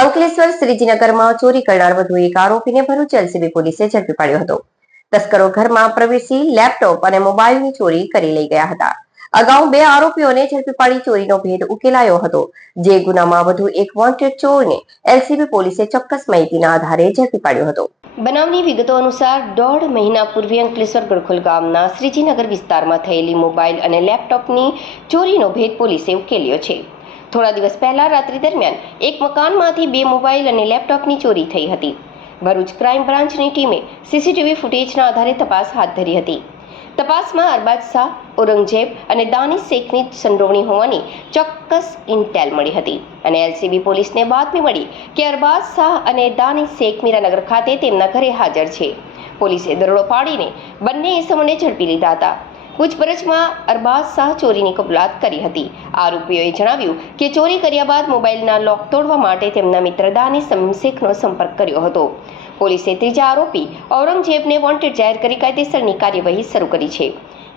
અંકલેશ્વર શ્રીજીનગરમાં ચોરી કરનાર વધુ એક આરોપીને ભરૂચ એલસીબી પોલીસે ઝડપી પાડ્યો હતો। તસ્કરો ઘરમાં પ્રવેશી લેપટોપ અને મોબાઈલની ચોરી કરી લઈ ગયા હતા। અગાઉ 2 આરોપીઓને ઝડપી પાડી ચોરીનો ભેદ ઉકેલાયો હતો। જે ગુનામાં વધુ એક વોન્ટેડ ચોરને એલસીબી પોલીસે ચોક્કસ માહિતીના આધારે ઝડપી પાડ્યો હતો। બનાવની વિગતો અનુસાર 1.5 મહિના પૂર્વે અંકલેશ્વર ગડખોલ ગામના શ્રીજીનગર વિસ્તારમાં થયેલી મોબાઈલ અને લેપટોપની ચોરીનો ભેદ પોલીસે ઉકેલ્યો છે। થોડા દિવસ પહેલા રાત્રિ દરમિયાન એક મકાનમાંથી 2 મોબાઈલ અને લેપટોપની ચોરી થઈ હતી। ભરૂચ ક્રાઇમ બ્રાન્ચની ટીમે સીસીટીવી ફૂટેજના આધારે તપાસ હાથ ધરી હતી। તપાસમાં અરબાઝ શાહ, ઔરંગઝેબ અને દાનિશ શેખની સંડોવણી હોવાની ચોક્કસ ઇન્ટેલ મળી હતી અને એલસીબી પોલીસને બાતમી મળી કે અરબાઝ શાહ અને દાનિશ શેખ મીરાનગર ખાતે તેમના ઘરે હાજર છે। પોલીસે દરોડો પાડીને બંને ઇસમોને ઝડપી લીધા હતા। પૂછપરછમાં અરબાઝ શાહ ચોરીની કબૂલાત કરી હતી। આરોપીઓએ જણાવ્યું કે ચોરી કર્યા બાદ મોબાઈલના લોક તોડવા માટે તેમના મિત્ર દાનિશ શેખનો સંપર્ક કર્યો હતો। પોલીસે ત્રીજા આરોપી ઔરંગઝેબને વોન્ટેડ જાહેર કરી કાયદેસરની કાર્યવાહી શરૂ કરી છે।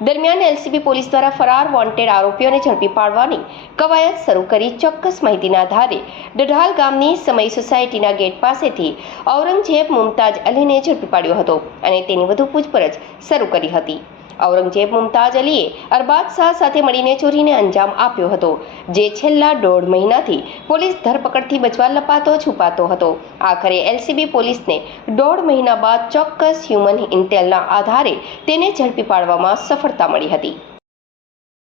દરમિયાન એલસીબી પોલીસ દ્વારા ફરાર વોન્ટેડ આરોપીઓને ઝડપી પાડવાની કવાયત શરૂ કરી ચોક્કસ માહિતીના આધારે ડઢાલ ગામની સમય સોસાયટીના ગેટ પાસેથી ઔરંગઝેબ મુમતાજ અલીને ઝડપી પાડ્યો હતો અને તેની વધુ પૂછપરછ શરૂ કરી હતી। ઔરંગઝેબ મુમતાજ અલીએ અરબાઝ શાહ સાથે મળીને ચોરીને અંજામ આપ્યો હતો, જે છેલ્લા 1.5 મહિનાથી પોલીસ ધરપકડથી બચવા લપાતો છુપાતો હતો। આખરે એલસીબી પોલીસને 1.5 મહિના બાદ ચોક્કસ હ્યુમન ઇન્ટેલના આધારે તેને ઝડપી પાડવામાં સફળતા મળી હતી।